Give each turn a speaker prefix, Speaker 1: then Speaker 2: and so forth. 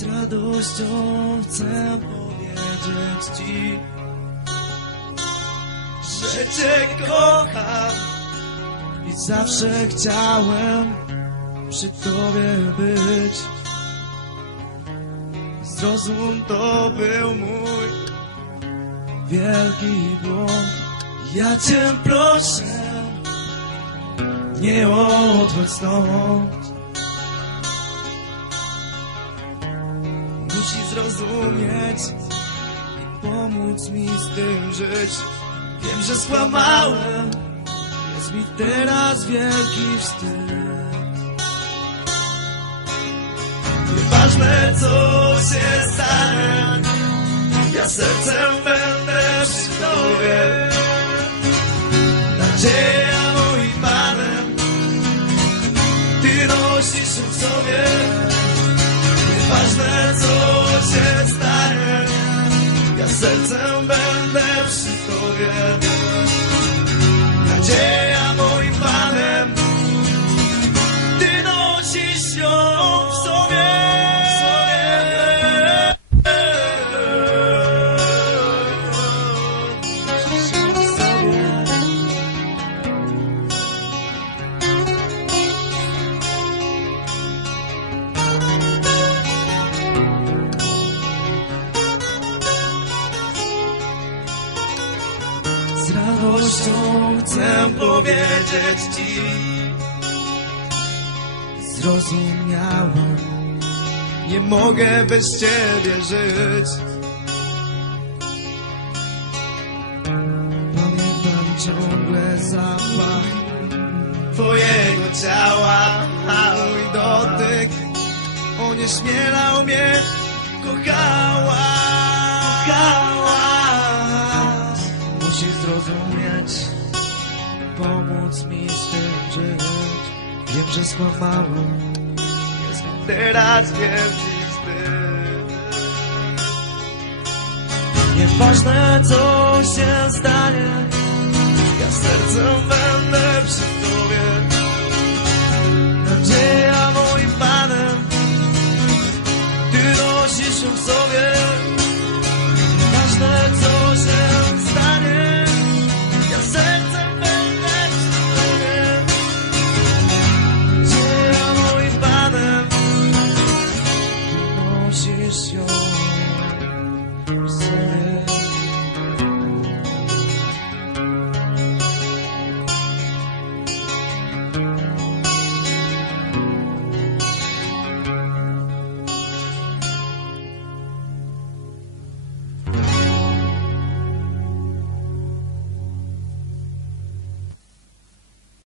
Speaker 1: Z radością chcę powiedzieć Ci, że Cię kocham i zawsze chciałem przy Tobie być. Zrozum, to był mój wielki błąd. Ja Cię proszę, nie odchodź stąd. Musisz zrozumieć i pomóc mi z tym żyć. Wiem, że skłamałem, jest mi teraz wielki wstyd. Nieważne co się stanie, ja sercem będę przy Tobie. Nadzieja moim Panem, Ty nosisz w sobie. Sercem będę przy Tobie. Nadzieja Z radością chcę powiedzieć Ci. Zrozumiałem Nie mogę bez Ciebie żyć. Pamiętam ciągle zapach Twojego ciała A mój dotyk Onieśmielał mnie. Kochałaś Musisz zrozumieć Pomóc mi z tym żyć. Wiem, że skłamałem Jest teraz wielki wstyd Nieważne co się stanie Ja sercem